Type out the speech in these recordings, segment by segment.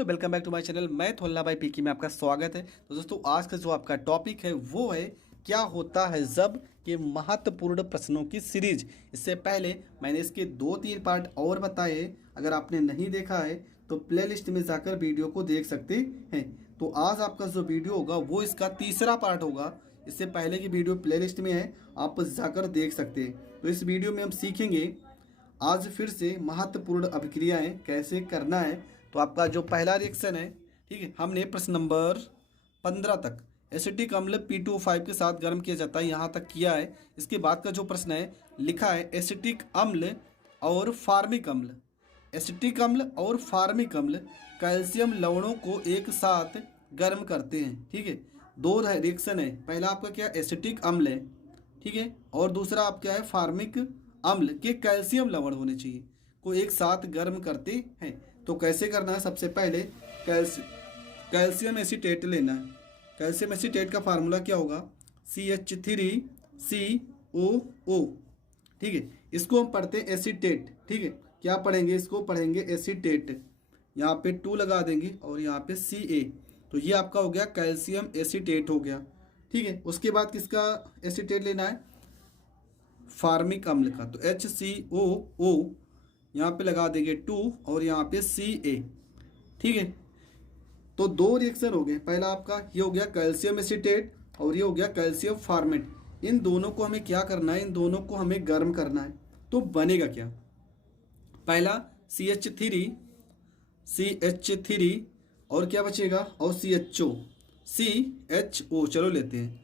दोस्तों welcome back to my channel. मैं थोल्ला भाई पीकी में आपका स्वागत है। तो दोस्तों आज का जो आपका टॉपिक है वो है क्या होता है जब के महत्वपूर्ण प्रश्नों की सीरीज। इससे पहले मैंने इसके 2-3 पार्ट और बताए, अगर आपने नहीं देखा है तो प्लेलिस्ट में जाकर वीडियो को देख सकते हैं। तो आज आपका जो वीडियो होगा वो इसका तीसरा पार्ट होगा। इससे पहले की वीडियो प्लेलिस्ट में है, आप जाकर देख सकते हैं। तो इस वीडियो में हम सीखेंगे आज फिर से महत्वपूर्ण अभिक्रियाएं कैसे करना है। तो आपका जो पहला रिएक्शन है, ठीक है, हमने प्रश्न नंबर 15 तक एसिटिक अम्ल P2O5 के साथ गर्म किया जाता है, यहाँ तक किया है। इसके बाद का जो प्रश्न है लिखा है एसिटिक अम्ल और फार्मिक अम्ल, एसिटिक अम्ल और फार्मिक अम्ल कैल्शियम लवणों को एक साथ गर्म करते हैं। ठीक है, दो रिएक्शन है, पहला आपका क्या एसिटिक अम्ल है, ठीक है, और दूसरा आप क्या है फार्मिक अम्ल के कैल्शियम लवण होने चाहिए को एक साथ गर्म करते हैं। तो कैसे करना है, सबसे पहले कैल्शियम एसीटेट लेना है। कैल्शियम एसीटेट का फार्मूला क्या होगा CH3COO, ठीक है, इसको हम पढ़ते हैं एसीटेट। ठीक है, क्या पढ़ेंगे, इसको पढ़ेंगे एसीटेट, यहाँ पे 2 लगा देंगे और यहाँ पे Ca, तो ये आपका हो गया कैल्शियम एसीटेट हो गया। ठीक है, उसके बाद किसका एसीटेट लेना है फार्मिक अम्ल का, तो HCOO यहाँ पे लगा देंगे 2 और यहाँ पे Ca। ठीक है, तो दो रिएक्शन हो गए, पहला आपका ये हो गया कैल्शियम एसीटेट और ये हो गया कैल्शियम फार्मेट। इन दोनों को हमें क्या करना है, इन दोनों को हमें गर्म करना है। तो बनेगा क्या, पहला CH3 और क्या बचेगा और CHO, चलो लेते हैं,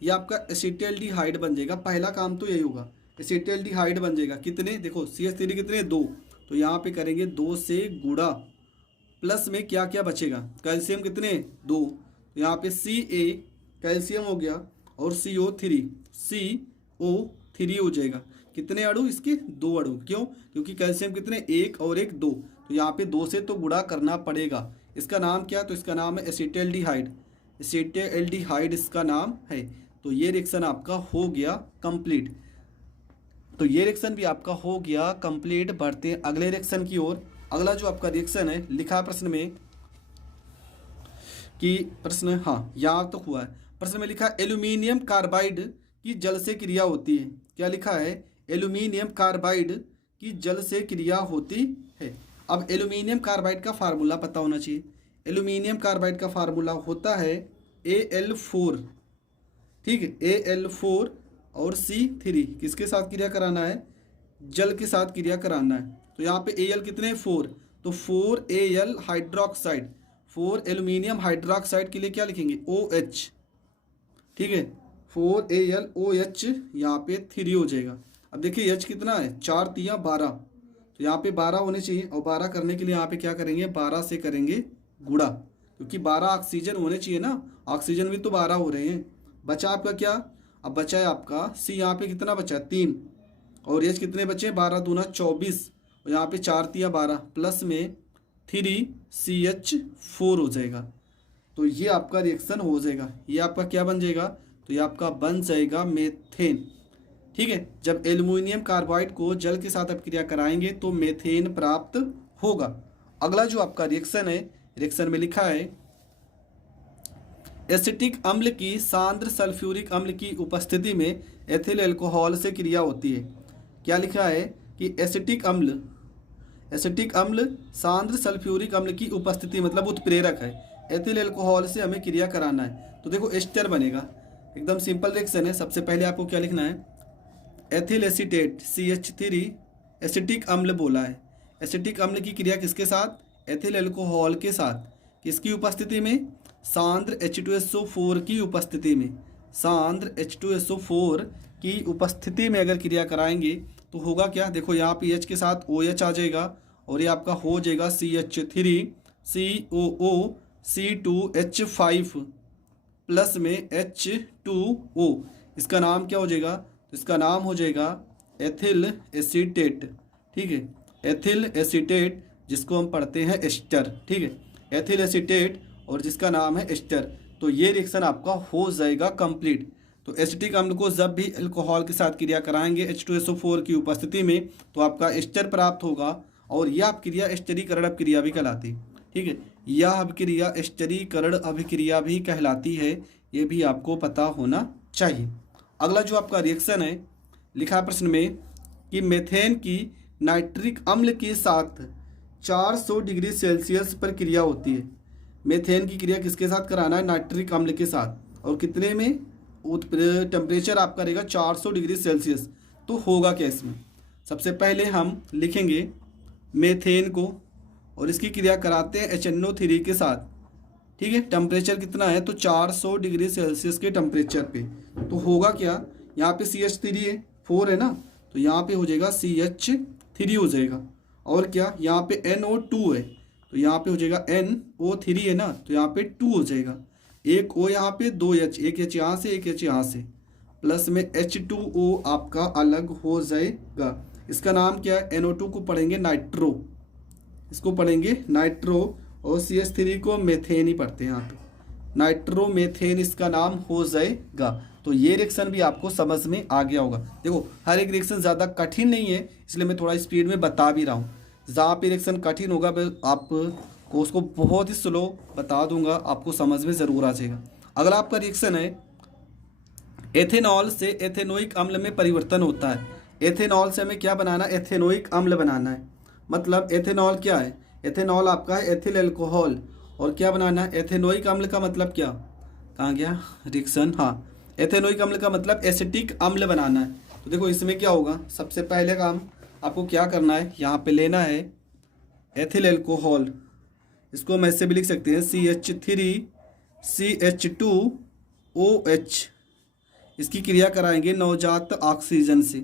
ये आपका एसिटाल्डिहाइड बन जाएगा। पहला काम तो यही होगा, एसिटाल्डिहाइड बन जाएगा। कितने, देखो CH3 कितने 2, तो यहाँ पे करेंगे 2 से गुणा, प्लस में क्या क्या बचेगा कैल्शियम कितने 2, तो यहाँ पे Ca कैल्शियम हो गया और CO3 हो जाएगा। कितने अणु इसके 2 अणु, क्यों, क्योंकि कैल्शियम कितने 1 और 1 2, तो यहाँ पे 2 से तो गुणा करना पड़ेगा। इसका नाम क्या, तो इसका नाम है एसिटाल्डिहाइड, एसिटाल्डिहाइड इसका नाम है। तो ये रिएक्शन आपका हो गया कंप्लीट, तो ये रिएक्शन भी आपका हो गया कंप्लीट। बढ़ते हैं अगले रिएक्शन की ओर। अगला जो आपका रिएक्शन है लिखा प्रश्न में कि प्रश्न, हाँ यहाँ तो हुआ है, प्रश्न में लिखा एल्यूमिनियम कार्बाइड की जल से क्रिया होती है। क्या लिखा है, एल्यूमिनियम कार्बाइड की जल से क्रिया होती है। अब एल्यूमिनियम कार्बाइड का फार्मूला पता होना चाहिए। एल्यूमिनियम कार्बाइड का फार्मूला होता है Al4, ठीक है, Al4 और C3 किसके साथ क्रिया कराना है, जल के साथ क्रिया कराना है। तो यहाँ पे Al कितने 4, तो 4Al हाइड्रोक्साइड, 4 एल्यूमिनियम हाइड्रोक्साइड के लिए क्या लिखेंगे OH, ठीक है, 4AlOH यहाँ पे 3 हो जाएगा। अब देखिए H कितना है 4 3 12, तो यहाँ पे 12 होने चाहिए, और 12 करने के लिए यहाँ पे क्या करेंगे 12 से करेंगे गुणा, क्योंकि 12 ऑक्सीजन होने चाहिए ना, ऑक्सीजन भी तो 12 हो रहे हैं। बचा आपका क्या, अब बचा है आपका C, यहाँ पे कितना बचा 3, और H कितने बचे 12 दूना 24, और यहाँ पे 4 3 12 प्लस में 3CH4 हो जाएगा। तो ये आपका रिएक्शन हो जाएगा, ये आपका क्या बन जाएगा, तो ये आपका बन जाएगा मेथेन। ठीक है, जब एल्यूमिनियम कार्बाइड को जल के साथ अपक्रिया कराएंगे तो मेथेन प्राप्त होगा। अगला जो आपका रिएक्शन है, रिएक्शन में लिखा है एसिटिक अम्ल की सांद्र सल्फ्यूरिक अम्ल की उपस्थिति में एथिल अल्कोहल से क्रिया होती है। क्या लिखा है कि एसिटिक अम्ल सांद्र सल्फ्यूरिक अम्ल की उपस्थिति मतलब उत्प्रेरक है, एथिल अल्कोहल से हमें क्रिया कराना है। तो देखो एस्टर बनेगा, एकदम सिंपल रिएक्शन है। सबसे पहले आपको क्या लिखना है, एथिल एसीटेट CH3 एसिटिक अम्ल बोला है, एसिटिक अम्ल की क्रिया किसके साथ, एथिल अल्कोहल के साथ, किसकी उपस्थिति में, सांद्र H2SO4 की उपस्थिति में, सांद्र H2SO4 की उपस्थिति में अगर क्रिया कराएंगे तो होगा क्या, देखो यहाँ पे H के साथ OH आ जाएगा और ये आपका हो जाएगा CH3COO C2H5 प्लस में H2O, इसका नाम क्या हो जाएगा, तो इसका नाम हो जाएगा एथिल एसीटेट। ठीक है, एथिल एसीटेट जिसको हम पढ़ते हैं एस्टर, ठीक है, एथिल एसीटेट और जिसका नाम है एस्टर। तो ये रिएक्शन आपका हो जाएगा कंप्लीट। तो एसिटिक अम्ल को जब भी अल्कोहल के साथ क्रिया कराएंगे H2SO4 की उपस्थिति में तो आपका एस्टर प्राप्त होगा, और यह आप क्रिया एस्टरीकरण अपक्रिया भी कहलाती। ठीक है। यह अभिक्रिया स्थिरीकरण अभिक्रिया भी कहलाती है, ये भी आपको पता होना चाहिए। अगला जो आपका रिएक्शन है लिखा प्रश्न में कि मेथेन की नाइट्रिक अम्ल के साथ 400 डिग्री सेल्सियस पर क्रिया होती है। मेथेन की क्रिया किसके साथ कराना है? नाइट्रिक अम्ल के साथ, और कितने में? टेम्परेचर आपका रहेगा 400 डिग्री सेल्सियस। तो होगा क्या इसमें? सबसे पहले हम लिखेंगे मेथेन को और इसकी क्रिया कराते हैं HNO3 के साथ, ठीक है। टेम्परेचर कितना है? तो 400 डिग्री सेल्सियस के टेम्परेचर पे। तो होगा क्या? यहाँ पे CH3 है, 4 है ना, तो यहाँ पे हो जाएगा CH3 हो जाएगा। और क्या? यहाँ पे NO2 है, तो यहाँ पे हो जाएगा NO3 है ना, तो यहाँ पे 2 हो जाएगा। एक O यहाँ पे, 2 H, एक H यहाँ से, एक H यहाँ से, प्लस में H2O आपका अलग हो जाएगा। इसका नाम क्या है? NO2 को पढ़ेंगे नाइट्रो, इसको पढ़ेंगे नाइट्रो, और CH3 को मेथेन ही पढ़ते हैं यहाँ पे, नाइट्रोमेथेन इसका नाम हो जाएगा। तो ये रिएक्शन भी आपको समझ में आ गया होगा। देखो हर एक रिएक्शन ज़्यादा कठिन नहीं है, इसलिए मैं थोड़ा स्पीड में बता भी रहा हूँ। जहाँ पे रिएक्शन कठिन होगा मैं आपको उसको बहुत ही स्लो बता दूंगा, आपको समझ में ज़रूर आ जाएगा। अगला आपका रिएक्शन है एथेनॉल से एथेनोइक अम्ल में परिवर्तन होता है। एथेनॉल से हमें क्या बनाना है? एथेनोइक अम्ल बनाना है। मतलब एथेनॉल क्या है? एथेनॉल आपका है एथिल एल्कोहल, और क्या बनाना है? एथेनोइक अम्ल का मतलब क्या? कहाँ गया रिएक्शन? हाँ, एथेनोइक अम्ल का मतलब एसिटिक अम्ल बनाना है। तो देखो इसमें क्या होगा, सबसे पहले काम आपको क्या करना है, यहाँ पे लेना है एथिल एल्कोहल, इसको हम ऐसे भी लिख सकते हैं CH3CH2OH, इसकी क्रिया कराएंगे नवजात ऑक्सीजन से,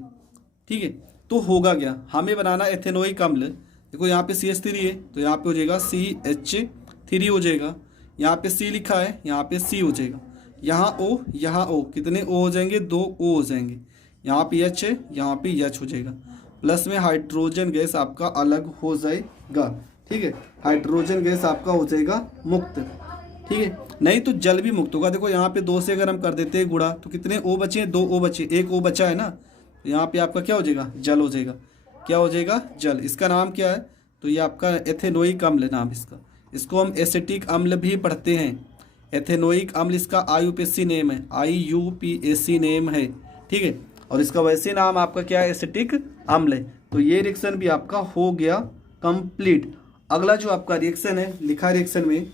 ठीक है। तो होगा क्या, हमें बनाना एथेनोइक अम्ल। देखो यहाँ पे CH3 है, तो यहाँ पे हो जाएगा CH3 हो जाएगा, यहाँ पे C लिखा है, यहाँ पे C हो जाएगा, यहाँ O, यहाँ O, कितने O हो जाएंगे? 2 O हो जाएंगे, यहाँ पे H है, यहाँ पे H हो जाएगा, प्लस में हाइड्रोजन गैस आपका अलग हो जाएगा, ठीक है। हाइड्रोजन गैस आपका हो जाएगा मुक्त, ठीक है। नहीं तो जल भी मुक्त होगा। देखो यहाँ पे 2 से अगर हम कर देते हैं गुणा, तो कितने O बचे हैं? 2 O बचे, एक O बचा है ना, तो यहाँ पे आपका क्या हो जाएगा? जल हो जाएगा। क्या हो जाएगा? जल। इसका नाम क्या है? तो ये आपका एथेनोइक अम्ल नाम इसका, इसको हम एसिटिक अम्ल भी पढ़ते हैं। एथेनोइक अम्ल इसका IUPAC नेम है, IUPAC नेम है, ठीक है। और इसका वैसे नाम आपका क्या है? एसिटिक अम्ल है। तो ये रिएक्शन भी आपका हो गया कंप्लीट। अगला जो आपका रिएक्शन है लिखा रिएक्शन में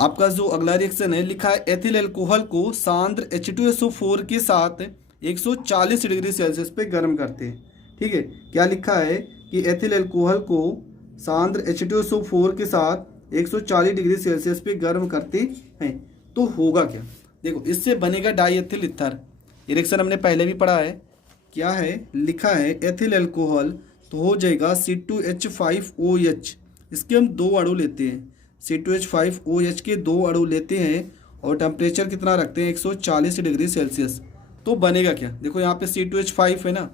आपका जो अगला रिएक्शन है लिखा है एथिल एल्कोहल को सांद्र H2SO4 के साथ 140 डिग्री सेल्सियस पे गर्म करते हैं, ठीक है। क्या लिखा है कि एथिल एल्कोहल को सांद्र H2SO4 के साथ 140 डिग्री सेल्सियस पे गर्म करते हैं। तो होगा क्या? देखो इससे बनेगा डाई एथिल ईथर। ये रिएक्शन हमने पहले भी पढ़ा है। क्या है? लिखा है एथिल एल्कोहल, तो हो जाएगा C2H5OH, इसके हम 2 अणु लेते हैं, C2H5OH के 2 अणु लेते हैं, और टेम्परेचर कितना रखते हैं? 140 डिग्री सेल्सियस। तो बनेगा क्या? देखो यहाँ पे C2H5 है ना,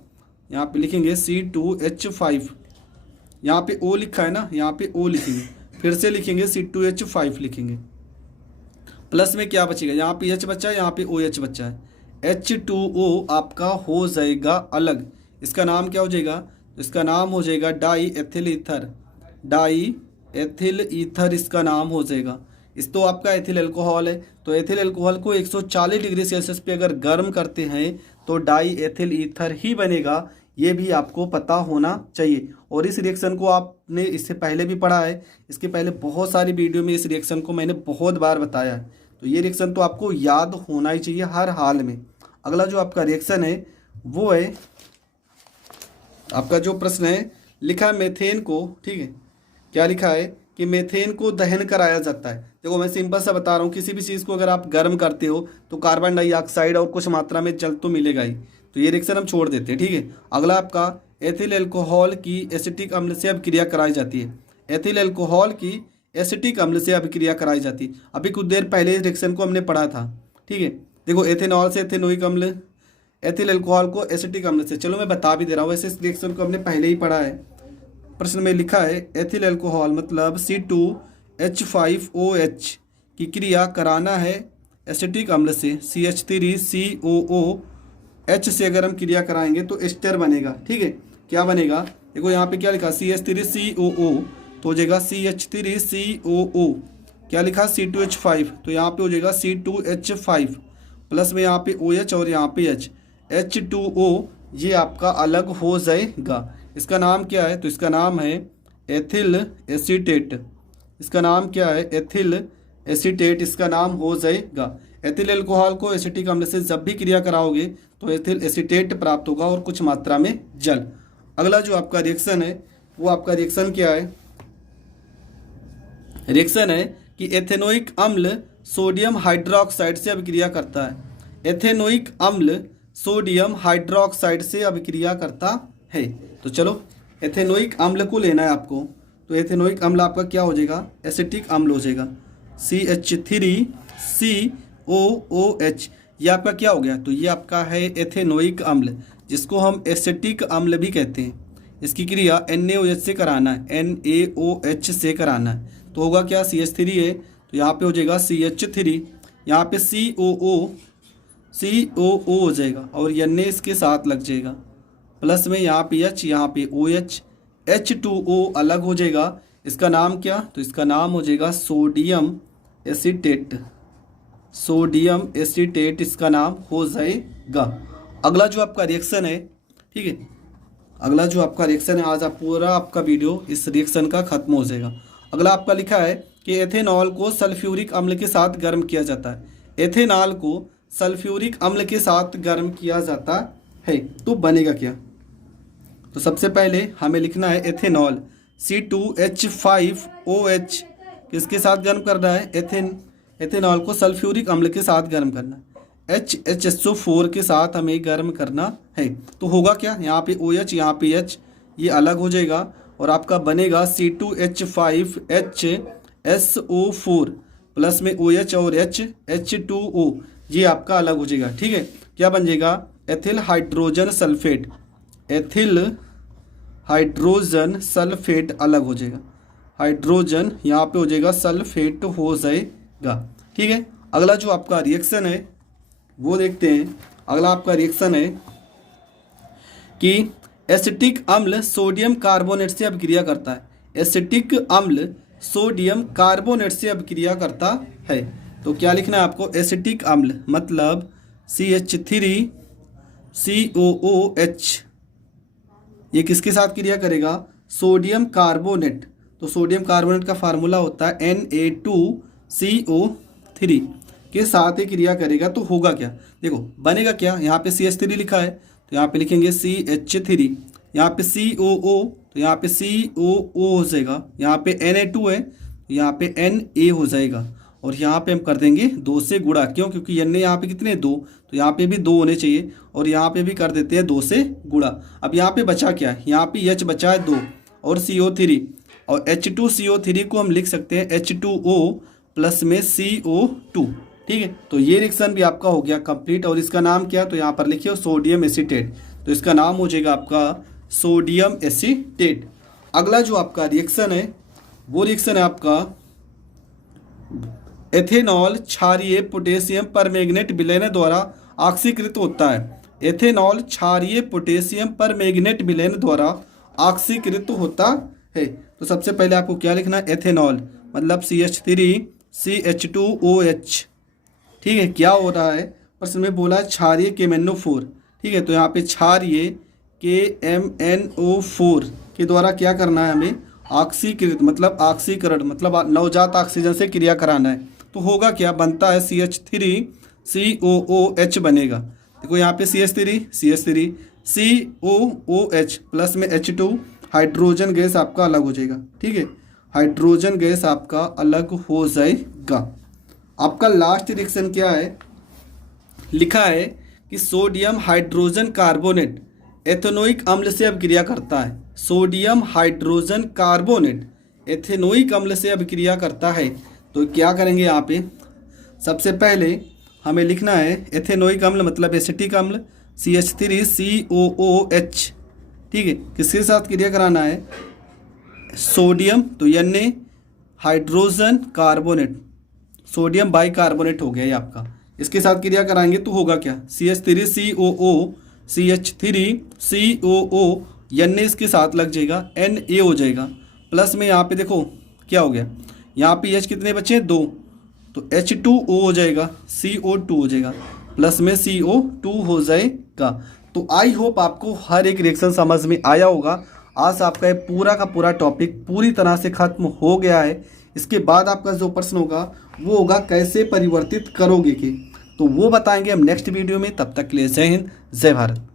यहाँ पे लिखेंगे C2H5, यहाँ पे O लिखा है ना, यहाँ पे O लिखेंगे, फिर से लिखेंगे C2H5 लिखेंगे, प्लस में क्या बचेगा? यहाँ पे H बचा है, यहाँ पे OH बचा है, H2O आपका हो जाएगा अलग। इसका नाम क्या हो जाएगा? इसका नाम हो जाएगा die ethyl ether, die ethyl ether इसका नाम हो जाएगा। इस तो आपका एथिल एल्कोहल है, तो एथिल एल्कोहल को 140 डिग्री सेल्सियस पे अगर गर्म करते हैं तो डाई एथिल ईथर ही बनेगा। ये भी आपको पता होना चाहिए। और इस रिएक्शन को आपने इससे पहले भी पढ़ा है, इसके पहले बहुत सारी वीडियो में इस रिएक्शन को मैंने बहुत बार बताया है, तो ये रिएक्शन तो आपको याद होना ही चाहिए हर हाल में। अगला जो आपका रिएक्शन है वो है आपका जो प्रश्न है लिखा है मेथेन को, ठीक है। क्या लिखा है कि मेथेन को दहन कराया जाता है। देखो मैं सिंपल सा बता रहा हूँ, किसी भी चीज़ को अगर आप गर्म करते हो तो कार्बन डाइऑक्साइड और कुछ मात्रा में जल तो मिलेगा ही, तो ये रिएक्शन हम छोड़ देते हैं, ठीक है। अगला आपका एथिल एल्कोहल की एसिटिक अम्ल से अभिक्रिया कराई जाती है। एथिल एल्कोहल की एसिटिक अम्ल से अभिक्रिया कराई जाती है। अभी कुछ देर पहले इस रिएक्शन को हमने पढ़ा था, ठीक है। देखो एथेनॉल से एथेनोइक अम्ल, एथिल एल्कोहल को एसिटिक अम्ल से, चलो मैं बता भी दे रहा हूँ, वैसे इस रिएक्शन को हमने पहले ही पढ़ा है। प्रश्न में लिखा है एथिल एल्कोहल मतलब C2H5OH की क्रिया कराना है एसिटिक अम्ल से CH3COOH से अगर हम क्रिया कराएंगे तो एस्टर बनेगा, ठीक है। क्या बनेगा, देखो यहाँ पे क्या लिखा CH3COO, तो हो जाएगा CH3COO, क्या लिखा C2H5, तो यहाँ पे हो जाएगा C2H5, प्लस में यहाँ पे OH और यहाँ पे H, H2O, ये आपका अलग हो जाएगा। इसका नाम क्या है, तो इसका नाम है एथिल एसीटेट। इसका नाम क्या है, एथिल एसीटेट, इसका नाम हो जाएगा। एथिल अल्कोहल को एसिटिक अम्ल से जब भी क्रिया कराओगे तो एथिल एसीटेट प्राप्त होगा और कुछ मात्रा में जल। अगला जो आपका रिएक्शन है वो आपका रिएक्शन क्या है, रिएक्शन है कि एथेनोइक अम्ल सोडियम हाइड्रोक्साइड से अभिक्रिया करता है। एथेनोइक अम्ल सोडियम हाइड्रोक्साइड से अभिक्रिया करता है। तो चलो एथेनोइक अम्ल को लेना है आपको, तो एथेनोइक अम्ल आपका क्या हो जाएगा, एसिटिक अम्ल हो जाएगा CH3COOH, ये आपका क्या हो गया, तो ये आपका है एथेनोइक अम्ल, जिसको हम एसिटिक अम्ल भी कहते हैं। इसकी क्रिया NaOH से कराना है, NaOH से कराना है, तो होगा क्या CH3 है तो यहाँ पे हो जाएगा CH3, यहाँ पे COO हो जाएगा और Na इसके साथ लग जाएगा, प्लस में यहाँ पे H, यहाँ पे OH, H2O अलग हो जाएगा। इसका नाम क्या, तो इसका नाम हो जाएगा सोडियम एसीटेट, सोडियम एसीटेट इसका नाम हो जाएगा। अगला जो आपका रिएक्शन है, ठीक है, अगला जो आपका रिएक्शन है, आज आप पूरा आपका वीडियो इस रिएक्शन का खत्म हो जाएगा। अगला आपका लिखा है कि एथेनॉल को सल्फ्यूरिक अम्ल के साथ गर्म किया जाता है। एथेनॉल को सल्फ्यूरिक अम्ल के साथ गर्म किया जाता है, तो बनेगा क्या, तो सबसे पहले हमें लिखना है एथेनॉल C2H5OH किसके साथ गर्म कर रहा है, एथेनॉल को सल्फ्यूरिक अम्ल के साथ गर्म करना, HHSO4 के साथ हमें गर्म करना है। तो होगा क्या, यहाँ पे OH, यहाँ पे H, ये अलग हो जाएगा और आपका बनेगा C2H5HSO4, प्लस में OH और H, H2O, ये आपका अलग हो जाएगा। ठीक है, क्या बन जाएगा, ethyl hydrogen sulphate, ethyl hydrogen sulphate अलग हो जाएगा, हाइड्रोजन यहाँ पे हो जाएगा सल्फेट हो जाएगा। ठीक है, अगला जो आपका रिएक्शन है वो देखते हैं। अगला आपका रिएक्शन है कि एसिटिक अम्ल सोडियम कार्बोनेट से अभिक्रिया करता है। एसिटिक अम्ल सोडियम कार्बोनेट से अभिक्रिया करता है, तो क्या लिखना है आपको, एसिटिक अम्ल मतलब CH3COOH, ये किसके साथ क्रिया करेगा, सोडियम कार्बोनेट। तो सोडियम कार्बोनेट का फार्मूला होता है Na2CO3 के साथ ही क्रिया करेगा, तो होगा क्या, देखो बनेगा क्या, यहाँ पे CH3 लिखा है तो यहाँ पे लिखेंगे CH3, यहाँ पे COO तो यहाँ पे COO हो जाएगा, यहाँ पे Na2 है तो यहाँ पे Na हो जाएगा और यहाँ पे हम कर देंगे 2 से गुणा, क्यों, क्योंकि Na यहाँ पे कितने 2, तो यहाँ पे भी 2 होने चाहिए और यहाँ पे भी कर देते हैं 2 से गुणा। अब यहाँ पे बचा क्या है, यहाँ पे H बचा है 2 और CO3, और H2CO3 को हम लिख सकते हैं H2O प्लस में CO2। ठीक है, तो ये रिएक्शन भी आपका हो गया कंप्लीट, और इसका नाम क्या, तो यहाँ पर लिखिए सोडियम एसीटेट, तो इसका नाम हो जाएगा आपका सोडियम एसीटेट। अगला जो आपका रिएक्शन है वो रिएक्शन है आपका एथेनॉल क्षारीय पोटेशियम परमैंगनेट विलयन द्वारा ऑक्सीकृत होता है। एथेनॉल क्षारीय पोटेशियम परमैंगनेट विलयन द्वारा ऑक्सीकृत होता है, तो सबसे पहले आपको क्या लिखना है, एथेनॉल मतलब CH3CH2OH। ठीक है, क्या हो रहा है, प्रश्न में बोला क्षारीय KMnO4। ठीक है, तो यहाँ पे क्षारीय KMnO4 के द्वारा क्या करना है हमें, ऑक्सीकृत मतलब ऑक्सीकरण मतलब नवजात ऑक्सीजन से क्रिया कराना है, तो होगा क्या, बनता है CH3COOH बनेगा। देखो यहाँ पे CH3 COOH प्लस में H2, हाइड्रोजन गैस आपका अलग हो जाएगा। ठीक है, हाइड्रोजन गैस आपका अलग हो जाएगा। आपका लास्ट रिएक्शन क्या है, लिखा है कि सोडियम हाइड्रोजन कार्बोनेट एथेनोइक अम्ल से अभिक्रिया करता है। सोडियम हाइड्रोजन कार्बोनेट एथेनोइक अम्ल से अभिक्रिया करता है, तो क्या करेंगे यहाँ पे, सबसे पहले हमें लिखना है एथेनोइक अम्ल मतलब एसिटिक अम्ल CH3COOH। ठीक है, किसके साथ क्रिया कराना है, सोडियम तो Na, hydrogen carbonate, sodium bicarbonate हो गया ये आपका, इसके साथ क्रिया कराएंगे तो होगा क्या, CH3COO एन ए इसके साथ लग जाएगा, एन ए हो जाएगा, प्लस में यहाँ पे देखो क्या हो गया, यहाँ पे एच कितने बचे हैं 2, तो H2O हो जाएगा, CO2 हो जाएगा, प्लस में CO2 हो जाएगा। तो आई होप आपको हर एक रिएक्शन समझ में आया होगा। आज आपका ये पूरा का पूरा टॉपिक पूरी तरह से खत्म हो गया है। इसके बाद आपका जो प्रश्न होगा वो होगा कैसे परिवर्तित करोगे के, तो वो बताएंगे हम नेक्स्ट वीडियो में। तब तक के लिए जय हिंद, जय भारत।